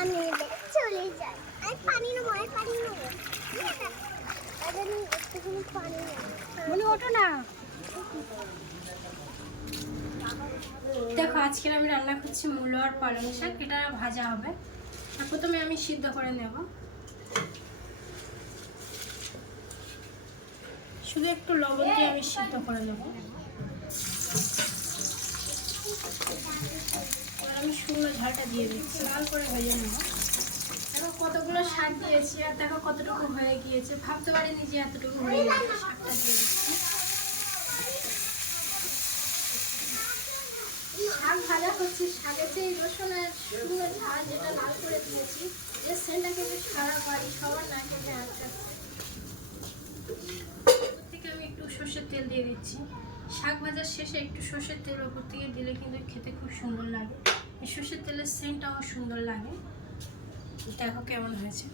আমি চলে যাই। আর পানি নেবো, আর পানি নেবো। একটুখানি পানি নেবো। বলি ওঠো না। দেখো আজকে আমি রান্না করছি মূলো আর পালং শাক, এটা ভাজা হবে। আর প্রথমে আমি সিদ্ধ করে নেব, শুধু একটু লবণ দিয়ে আমি সিদ্ধ করে নেব। এবার আমি শুকনো ঝালটা দিয়ে দিচ্ছি, লাল করে ভেজে নেব। দেখো কতগুলো শাক দিয়েছি, আর দেখো কতটুকু হয়ে গিয়েছে, ভাবতে পারিনি যে এতটুকু হয়ে যাবে। শাকটা দিয়ে দিচ্ছি। শাক ভাজা করছি, শাকের যে রসুনের শুকনো ঝাল যেটা লাল করে দিয়েছি, যে সেন্টটা কিন্তু সারা বাড়ি সবার নাকে আটকাচ্ছে। থেকে আমি একটু সর্ষের তেল দিয়ে দিচ্ছি। শাক ভাজার শেষে একটু সর্ষের তেল ওপর থেকে দিলে কিন্তু খেতে খুব সুন্দর লাগে। এই সর্ষের তেলের সেন্টটাও সুন্দর লাগে। দেখো কেমন হয়েছে।